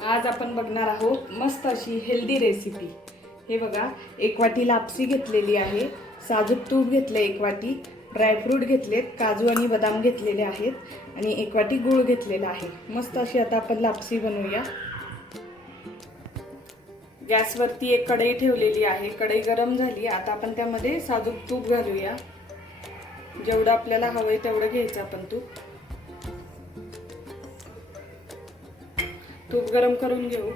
आज आपण बघणार आहोत मस्त अशी हेल्दी रेसिपी हे बघा एक वाटी लापसी घेतलेली आहे साजूक तूप घेतलं एक वाटी ड्रायफ्रूट घेतलेत काजू आणि बदाम घेतलेले आहेत आणि एक वाटी गूळ घेतलेला आहे. मस्त अशी आता आपण लापसी बनवूया. गॅसवरती एक कढई ठेवलेली आहे कढई गरम झाली आता आपण त्यामध्ये साजूक तूप घालूया. जेवढं आपल्याला हवं आहे तेवढं घ्यायचं आपण तूप. तूप गरम करून घेऊ.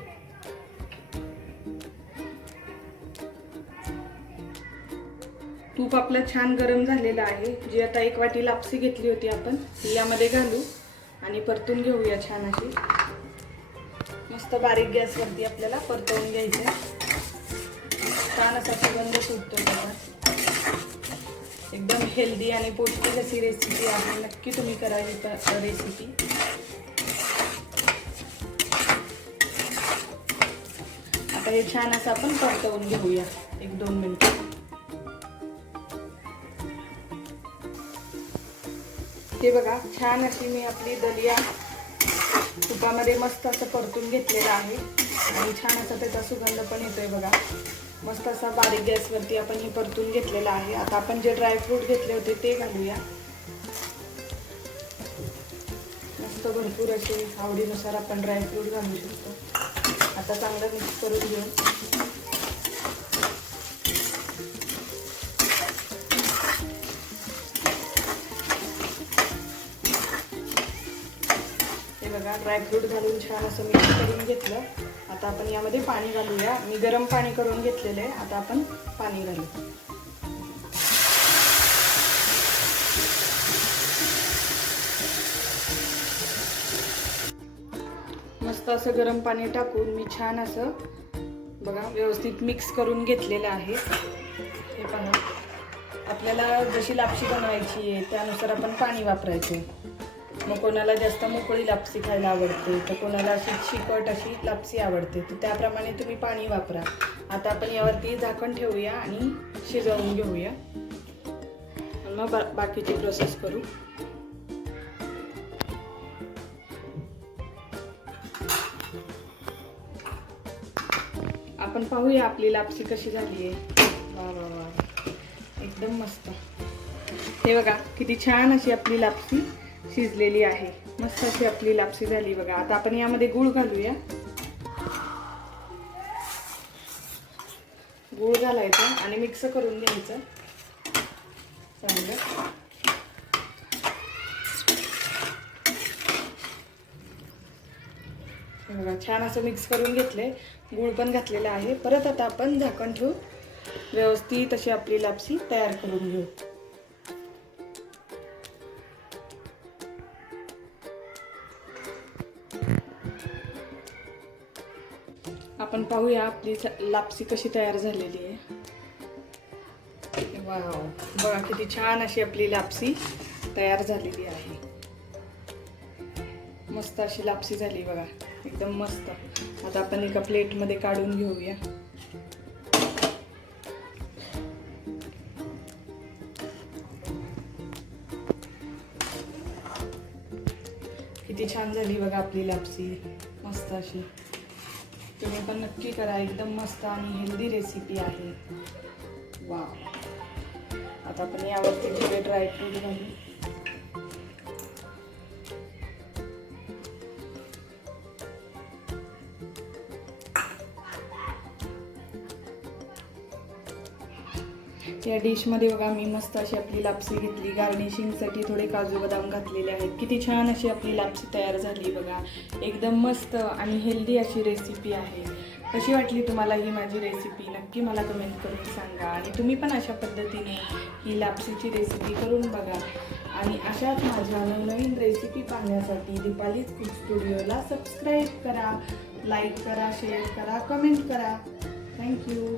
तूप आपलं छान गरम झालेलं आहे. जी आता एक वाटी लापसी घेतली होती आपण ती यामध्ये घालू आणि परतून घेऊया छान अशी. मस्त बारीक गॅसवरती आपल्याला परतवून घ्यायचं छान असा सुगंध सुटतो एकदम हेल्दी आणि पौष्टिक अशी रेसिपी आहे. नक्की तुम्ही करा ही रेसिपी आता हे छान असं आपण परतवून घेऊया. एक दोन मिनिटं. हे बघा छान अशी मी आपली दलिया तुपामध्ये मस्त असं परतून घेतलेलं आहे. आणि छान असा त्याचा सुगंध पण येतोय बघा. मस्त असा बारीक गॅसवरती आपण हे परतून घेतलेलं आहे. आता आपण जे ड्रायफ्रूट घेतले होते ते घालूया. मस्त भरपूर असे आवडीनुसार आपण ड्रायफ्रूट घालू शकतो. आता चांगलं मिक्स करून घेऊ. हे बघा ड्रायफ्रूट घालून छान असं मिक्स करून घेतलं. आता आपण यामध्ये पाणी घालूया. मी गरम पाणी करून घेतलेलं आहे. आता आपण पाणी घालू. मस्त असं गरम पाणी टाकून मी छान असं बघा व्यवस्थित मिक्स करून घेतलेलं आहे. हे पहा. आपल्याला जशी लापशी बनवायची आहे त्यानुसार आपण पाणी वापरायचं मग कोणाला जास्त मोकळी लापसी खायला आवडते तर कोणाला अशी चिकट अशी लापसी आवडते तर त्याप्रमाणे तुम्ही पाणी वापरा. आता आपण यावरती झाकण ठेवूया आणि शिजवून घेऊया. मग बा बाकीची प्रोसेस करू. आपण पाहूया आपली लापसी कशी झाली आहे. वा वा वा. एकदम मस्त. हे बघा किती छान अशी आपली लापसी शिजलेली आहे. मस्त अशी आपली लापसी झाली बघा. आता आपण यामध्ये गुळ घालूया. गुळ घालायचा आणि मिक्स करून घ्यायचं. चांगलं. हे बघा छान असं मिक्स करून घेतले गुळ पण घातलेला आहे. परत आता आपण झाकण ठेवू. व्यवस्थित अशी आपली लापसी तयार करून घेऊ. आपण पाहूया आपली लापसी कशी तयार झालेली आहे. वा बघा किती छान अशी आपली लापसी तयार झालेली आहे. मस्त अशी लापसी झाली बघा. एकदम मस्त. आता आपण एका प्लेटमध्ये काढून घेऊया. किती छान झाली बघा आपली लापसी. मस्त अशी. तुम्ही पण नक्की करा. एकदम मस्त आणि हेल्दी रेसिपी आहे. वा आता आपण यावरती थोडे ड्रायफ्रूट घालू. या डिशमध्ये बघा मी मस्त अशी आपली लापसी घेतली गार्निशिंगसाठी थोडे काजू बदाम घातलेले आहेत. किती छान अशी आपली लापसी तयार झाली बघा. एकदम मस्त आणि हेल्दी अशी रेसिपी आहे. कशी वाटली तुम्हाला ही माझी रेसिपी नक्की मला कमेंट करून सांगा. आणि तुम्ही पण अशा पद्धतीने ही लापसीची रेसिपी करून बघा. आणि अशाच माझ्या नवनवीन रेसिपी पाहण्यासाठी दीपालीज कुक स्टुडिओला सबस्क्राईब करा लाईक करा शेअर करा कमेंट करा. Thank you